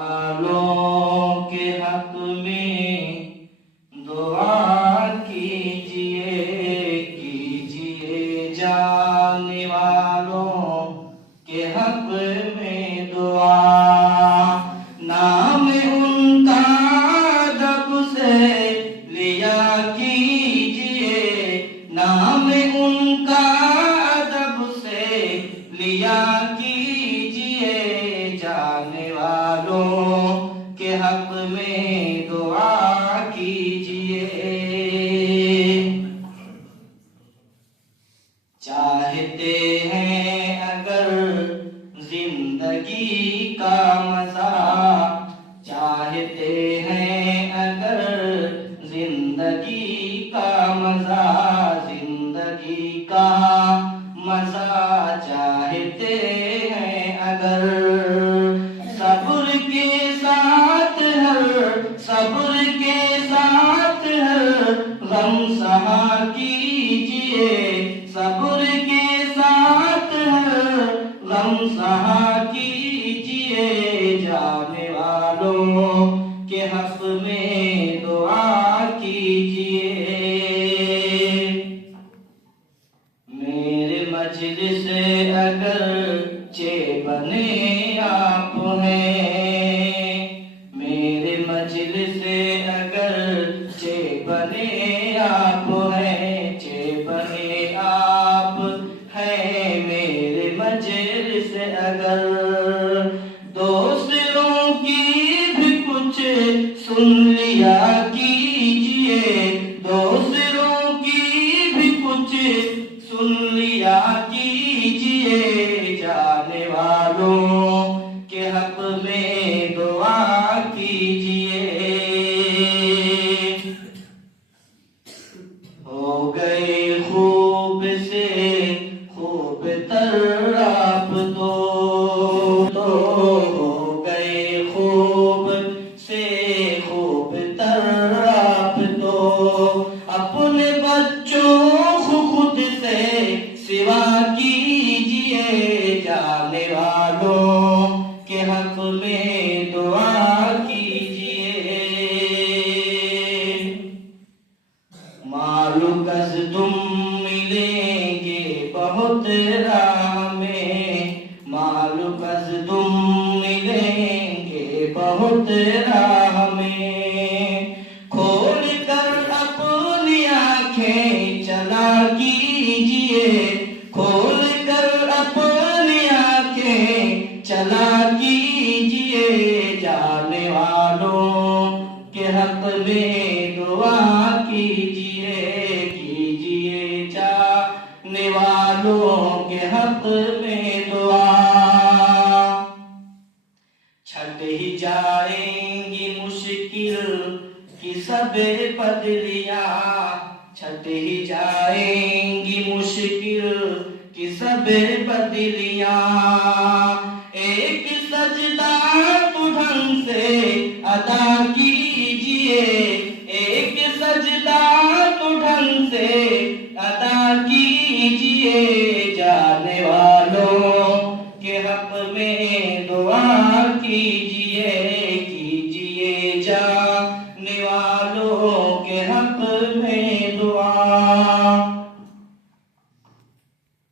والوں کے حق میں دعا کیجئے جانے والوں کے حق میں دعا نام ان کا ادب سے لیا کیجئے نام ان کا ادب سے لیا کیجئے جانے والوں کے حق میں دعا کیجئے چاہتے ہیں اگر زندگی کا مزہ چاہتے ہیں اگر زندگی کا مزہ زندگی کا مزہ چاہتے ہیں اگر صبر کے ساتھ ہر غم سہا کیجئے صبر کے ساتھ ہر غم سہا کیجئے جانے والوں کے حق میں دعا کیجئے میرے مجلس اگر بنے آپ ہیں میرے مجلس اگر بنے آپ ہیں بنے آپ ہیں میرے مجلس اگر دوسروں کی بھی کچھ سن لیا کیجئے دوسروں کی بھی کچھ سن لیا کیجئے جانے والوں کے حق میں دعا کیجئے ہو گئے خوب سے خوب تر آپ تو ہو گئے خوب سے خوب تر آپ تو اپنے بچوں خود سے سوا کیجئے جانے والوں کے حق میں دعا کیجئے معلوم از تم ملیں گے بہت راہ میں معلوم از تم ملیں گے بہت راہ میں کھول کر اپنی آنکھیں چلا کیجئے کھول کر اپنی آنکھیں چلا کیجئے جانے والوں کے حق میں دعا کیجئے جانے والوں کے حق میں دعا چھٹ ہی جائیں گی مشکل کی سب پدلیاں چھٹ ہی جائیں گی مشکل کی سب بدلیاں ایک سجدہ تو ڈھنگ سے ادا کی